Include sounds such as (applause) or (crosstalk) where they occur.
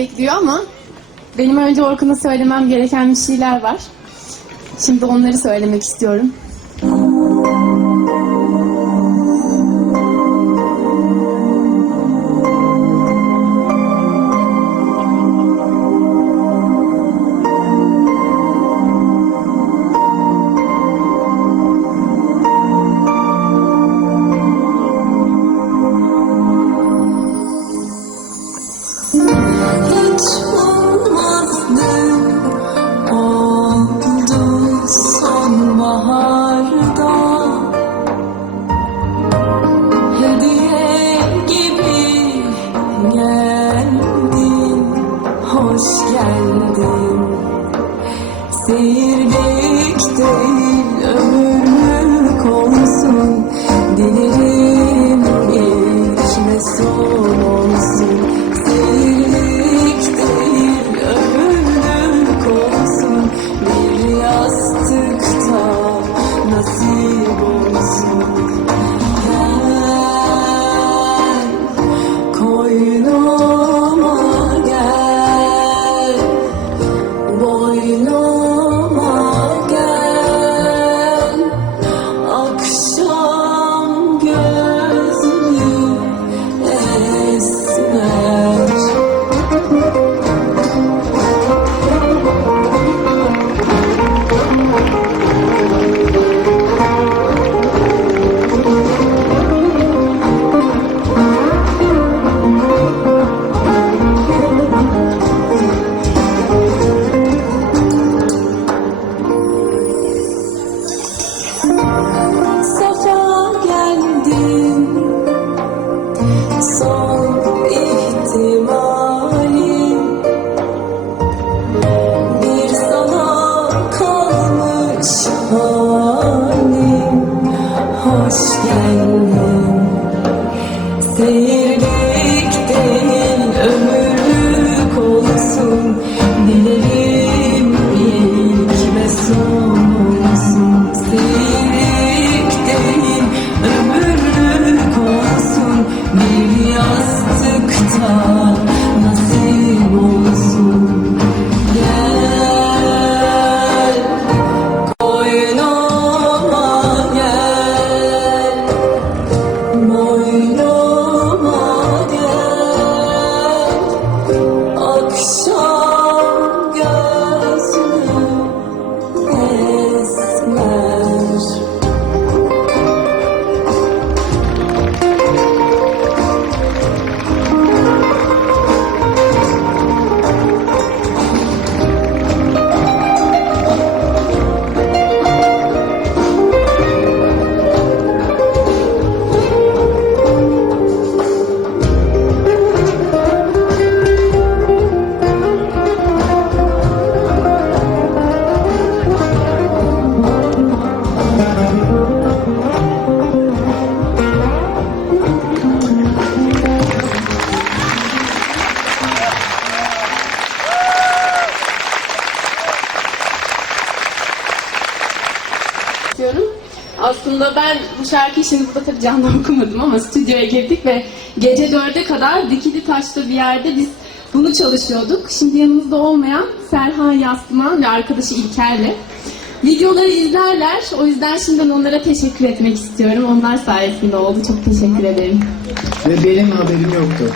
bekliyor ama benim önce Orkun'a söylemem gereken bir şeyler var. Şimdi onları söylemek istiyorum. Hoş geldin Seyirlik değil ömürlük olsun Dilerim ilk ve son Senhor. İstiyorum. Aslında ben bu şarkıyı şimdi burada tabii canlı (laughs) okumadım ama stüdyoya girdik ve gece dörde kadar dikili taşta bir yerde biz bunu çalışıyorduk. Şimdi yanımızda olmayan Serhan Yastıman ve arkadaşı İlker'le. Videoları izlerler. O yüzden şimdiden onlara teşekkür etmek istiyorum. Onlar sayesinde oldu. Çok teşekkür ederim. Ve benim haberim yoktu.